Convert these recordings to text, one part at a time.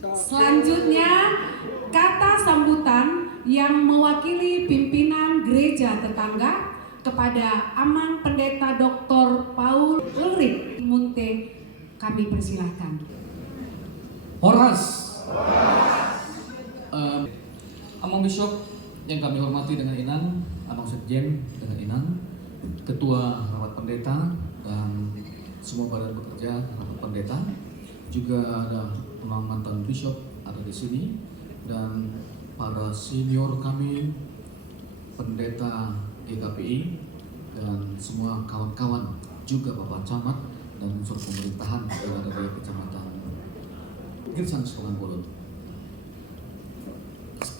Selanjutnya, kata sambutan yang mewakili pimpinan gereja tetangga kepada Amang Pendeta Dr. Paul Ulrich Munte, kami persilahkan. Horas. Amang Bishop yang kami hormati dengan Inan, Amang Sekjen dengan Inan, Ketua Rapat Pendeta dan semua badan bekerja Rapat Pendeta, juga ada Amang mantan Bishop ada di sini dan para senior kami, pendeta GKPI dan semua kawan-kawan, juga Bapak Camat dan unsur pemerintahan yang ada di Kecamatan Girsang Sekolah Bolon.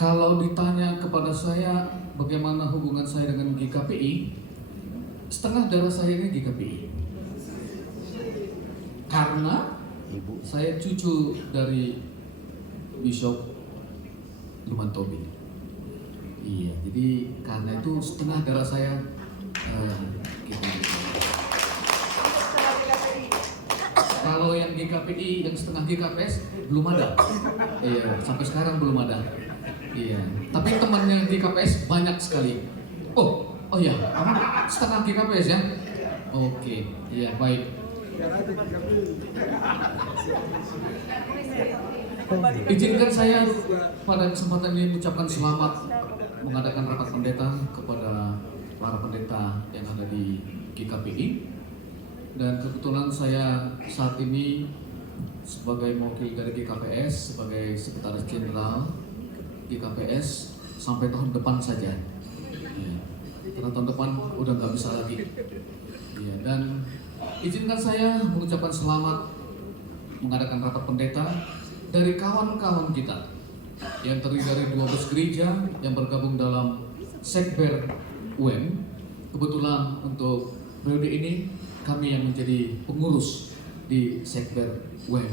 Kalau ditanya kepada saya bagaimana hubungan saya dengan GKPI, setengah darah saya ini GKPI. Karena saya cucu dari Bishop Lumantobi. Iya, jadi karena itu setengah darah saya GKPI. Kalau yang GKPI, yang setengah GKPS belum ada. Iya, sampai sekarang belum ada. Iya, tapi temannya GKPS banyak sekali. Oh iya, kamu setengah GKPS ya? Oke, iya baik. Izinkan saya pada kesempatan ini mengucapkan selamat mengadakan rapat pendeta kepada para pendeta yang ada di GKPI. Dan kebetulan saya saat ini sebagai mewakili dari GKPS, sebagai Sekretaris Jenderal GKPS sampai tahun depan saja. Ya. Karena tahun depan udah nggak bisa lagi. Ya, dan izinkan saya mengucapkan selamat mengadakan rapat pendeta dari kawan-kawan kita yang terdiri dari 12 gereja yang bergabung dalam Sekber UM. Kebetulan untuk periode ini kami yang menjadi pengurus di Sekber UM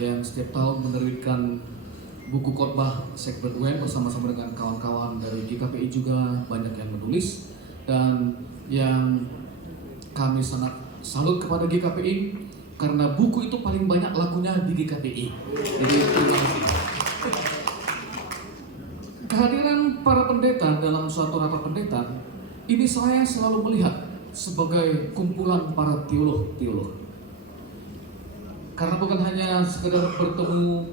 yang setiap tahun menerbitkan buku khotbah Sekber UM bersama-sama dengan kawan-kawan dari GKPI, juga banyak yang menulis, dan yang kami sangat salut kepada GKPI karena buku itu paling banyak lakunya di GKPI. Jadi terima kasih. Kehadiran para pendeta dalam suatu rapat pendeta ini saya selalu melihat sebagai kumpulan para teolog-teolog. Karena bukan hanya sekedar bertemu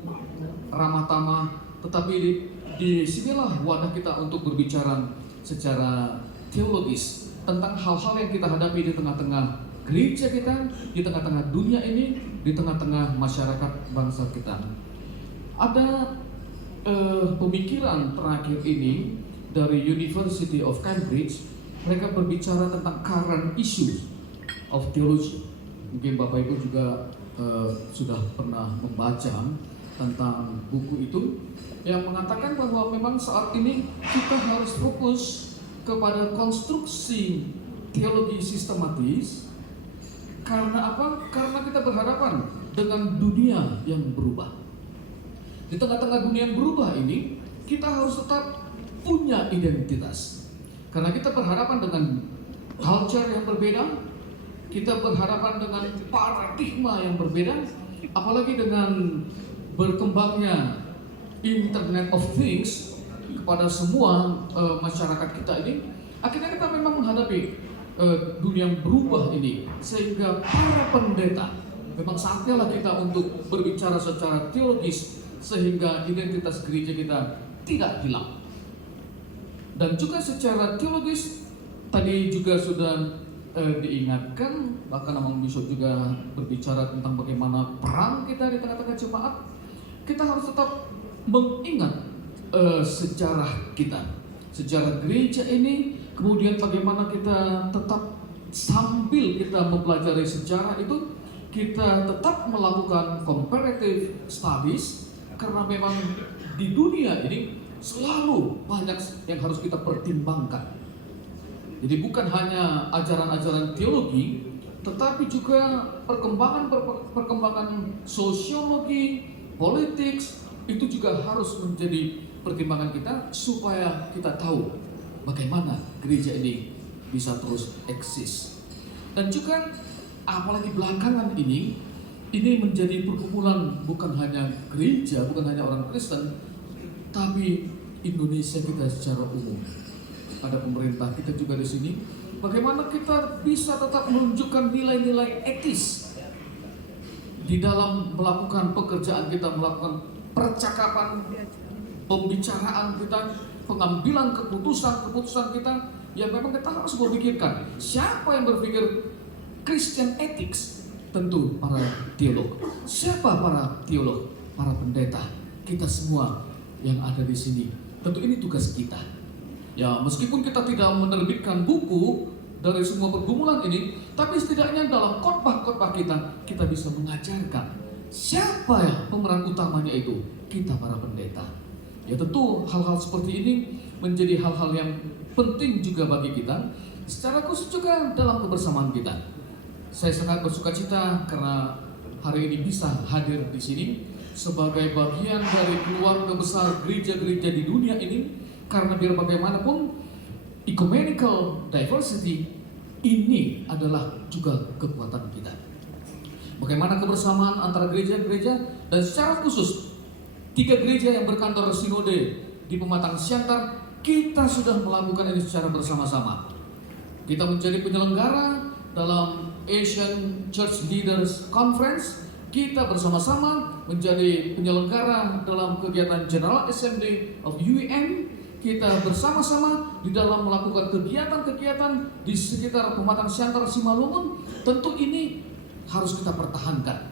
ramah tamah, tetapi di sinilah wadah kita untuk berbicara secara teologis tentang hal-hal yang kita hadapi di tengah-tengah gereja kita, di tengah-tengah dunia ini, di tengah-tengah masyarakat bangsa kita. Ada pemikiran terakhir ini dari University of Cambridge. Mereka berbicara tentang current issues of theology. Mungkin Bapak Ibu juga sudah pernah membaca tentang buku itu yang mengatakan bahwa memang saat ini kita harus fokus kepada konstruksi teologi sistematis. Karena apa? Karena kita berhadapan dengan dunia yang berubah. Di tengah-tengah dunia yang berubah ini, kita harus tetap punya identitas. Karena kita berhadapan dengan culture yang berbeda, kita berhadapan dengan paradigma yang berbeda, apalagi dengan berkembangnya Internet of Things kepada semua masyarakat kita ini. Akhirnya kita memang menghadapi dunia yang berubah ini, sehingga para pendeta memang saatnya lah kita untuk berbicara secara teologis sehingga identitas gereja kita tidak hilang. Dan juga secara teologis tadi juga sudah diingatkan, bahkan Amang Bishop juga berbicara tentang bagaimana peran kita di tengah-tengah jemaat. Kita harus tetap mengingat sejarah kita, sejarah gereja ini, kemudian bagaimana kita tetap sambil kita mempelajari sejarah itu, kita tetap melakukan comparative studies, karena memang di dunia ini selalu banyak yang harus kita pertimbangkan. Jadi bukan hanya ajaran-ajaran teologi, tetapi juga perkembangan sosiologi, politik, itu juga harus menjadi pertimbangan kita supaya kita tahu bagaimana gereja ini bisa terus eksis. Dan juga apalagi belakangan ini ini menjadi perkumpulan bukan hanya gereja, bukan hanya orang Kristen, tapi Indonesia kita secara umum. Ada pemerintah kita juga di sini. Bagaimana kita bisa tetap menunjukkan nilai-nilai etis di dalam melakukan pekerjaan kita, melakukan percakapan, pembicaraan kita, pengambilan keputusan kita, yang memang kita harus memikirkan. Siapa yang berpikir Christian ethics? Tentu para teolog. Siapa para teolog? Para pendeta. Kita semua yang ada di sini. Tentu ini tugas kita. Ya, meskipun kita tidak menerbitkan buku dari semua pergumulan ini, tapi setidaknya dalam khotbah-khotbah kita bisa mengajarkan siapa ya pemeran utamanya itu? Kita para pendeta. Ya tentu hal-hal seperti ini menjadi hal-hal yang penting juga bagi kita, secara khusus juga dalam kebersamaan kita. Saya sangat bersukacita karena hari ini bisa hadir di sini sebagai bagian dari keluarga besar gereja-gereja di dunia ini, karena biar bagaimanapun ecumenical diversity ini adalah juga kekuatan kita. Bagaimana kebersamaan antara gereja-gereja, dan secara khusus 3 gereja yang berkantor sinode di Pematang Siantar, kita sudah melakukan ini secara bersama-sama. Kita menjadi penyelenggara dalam Asian Church Leaders Conference. Kita bersama-sama menjadi penyelenggara dalam kegiatan General Assembly of UEM. Kita bersama-sama di dalam melakukan kegiatan-kegiatan di sekitar Pematang Siantar, Simalungun. Tentu ini harus kita pertahankan.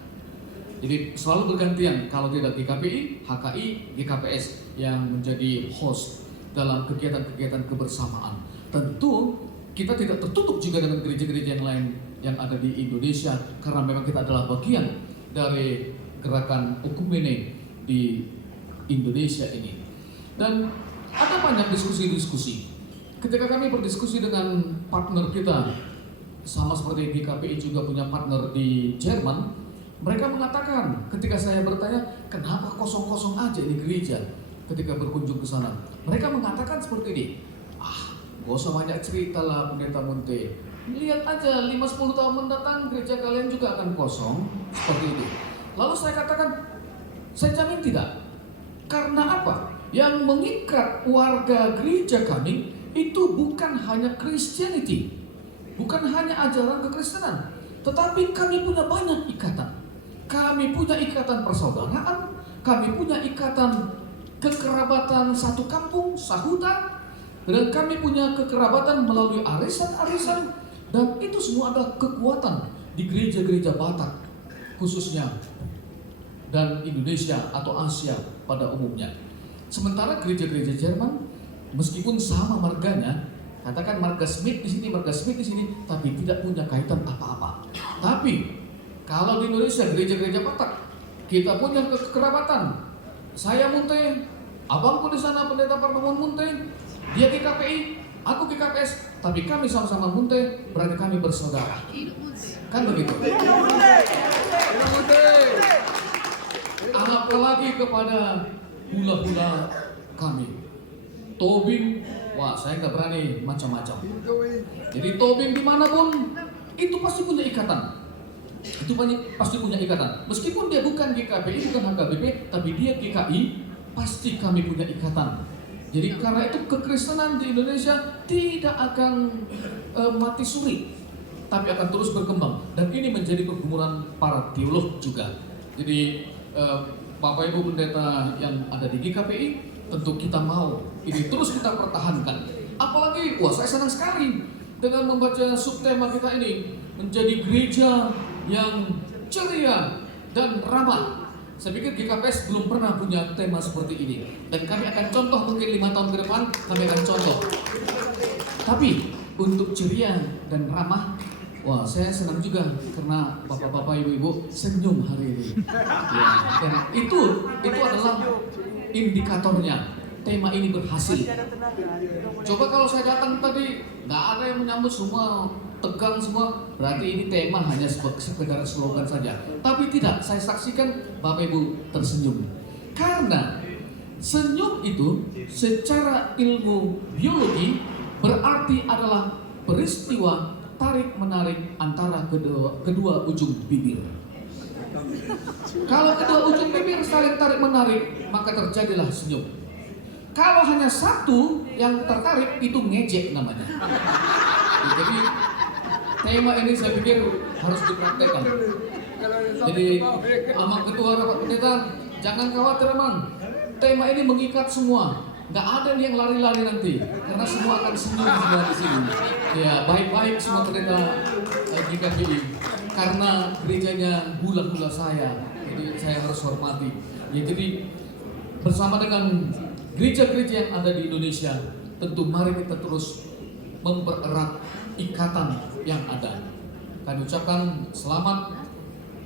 Jadi selalu bergantian, kalau tidak GKPI, HKI, GKPS yang menjadi host dalam kegiatan-kegiatan kebersamaan. Tentu kita tidak tertutup juga dengan gereja-gereja yang lain yang ada di Indonesia, karena memang kita adalah bagian dari gerakan Okumene di Indonesia ini. Dan ada banyak diskusi-diskusi. Ketika kami berdiskusi dengan partner kita, sama seperti GKPI juga punya partner di Jerman, mereka mengatakan ketika saya bertanya, kenapa kosong-kosong aja ini gereja ketika berkunjung ke sana? Mereka mengatakan seperti ini, gak usah banyak cerita lah pendeta Munte. Lihat aja 5-10 tahun mendatang gereja kalian juga akan kosong seperti itu. Lalu saya katakan, saya jamin tidak. Karena apa? Yang mengikat warga gereja kami itu bukan hanya Christianity, bukan hanya ajaran kekristenan, tetapi kami punya banyak ikatan. Kami punya ikatan persaudaraan, kami punya ikatan kekerabatan satu kampung, sahuta, dan kami punya kekerabatan melalui arisan-arisan. Dan itu semua adalah kekuatan di gereja-gereja Batak khususnya, dan Indonesia atau Asia pada umumnya. Sementara gereja-gereja Jerman meskipun sama marganya, katakan marga Smith di sini, marga Smith di sini, tapi tidak punya kaitan apa-apa. Tapi kalau di Indonesia gereja-gereja Batak, kita punya kekerabatan. Saya Munte, abangku di sana pendeta Pardomon Munte, dia GKPI, aku GKPS, tapi kami sama-sama Munte, berarti kami bersaudara. Kan begitu? Apalagi kepada hula-hula kami. Tobing, wah saya nggak berani macam-macam. Jadi Tobing dimanapun, itu pasti punya ikatan. Itu pasti punya ikatan. Meskipun dia bukan GKPI, bukan HKBP, tapi dia GKI, pasti kami punya ikatan. Jadi karena itu kekristenan di Indonesia tidak akan mati suri, tapi akan terus berkembang. Dan ini menjadi pergumulan para teolog juga. Jadi Bapak Ibu pendeta yang ada di GKPI, tentu kita mau ini terus kita pertahankan. Apalagi, wah saya senang sekali dengan membaca subtema kita ini, menjadi gereja yang ceria dan ramah. Saya pikir GKPS belum pernah punya tema seperti ini, dan kami akan contoh mungkin 5 tahun ke depan kami akan contoh. Tapi untuk ceria dan ramah, wah saya senang juga karena bapak-bapak ibu-ibu senyum hari ini. Ya, dan itu adalah indikatornya tema ini berhasil. Coba kalau saya datang tadi nggak ada yang menyambut, semua tegang semua, berarti ini tema hanya sekedar slogan saja. Tapi tidak, saya saksikan Bapak Ibu tersenyum. Karena senyum itu secara ilmu biologi berarti adalah peristiwa tarik-menarik antara kedua ujung bibir. Kalau kedua ujung bibir saling tarik menarik, maka terjadilah senyum. Kalau hanya satu yang tertarik, itu ngejek namanya. Jadi tema ini saya pikir harus dipraktekkan. Jadi Amang Ketua Rapat Pendeta, jangan khawatir Amang. Tema ini mengikat semua. Nggak ada yang lari-lari nanti, karena semua akan senyum semua di sini. Ya, baik-baik semua pendeta GKPI, karena gerejanya hula-hula saya, jadi saya harus hormati. Ya, jadi bersama dengan gereja-gereja yang ada di Indonesia, tentu mari kita terus mempererat ikatan yang ada. Kami ucapkan selamat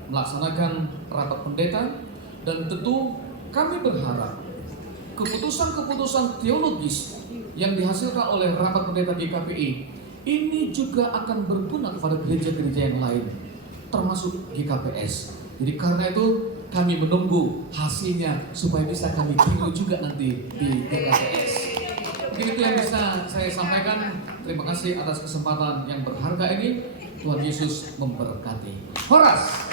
melaksanakan rapat pendeta, dan tentu kami berharap keputusan-keputusan teologis yang dihasilkan oleh rapat pendeta GKPI ini juga akan berguna kepada gereja-gereja yang lain, termasuk GKPS. Jadi karena itu kami menunggu hasilnya supaya bisa kami tiru juga nanti di GKPS. Mungkin itu yang bisa saya sampaikan. Terima kasih atas kesempatan yang berharga ini. Tuhan Yesus memberkati. Horas.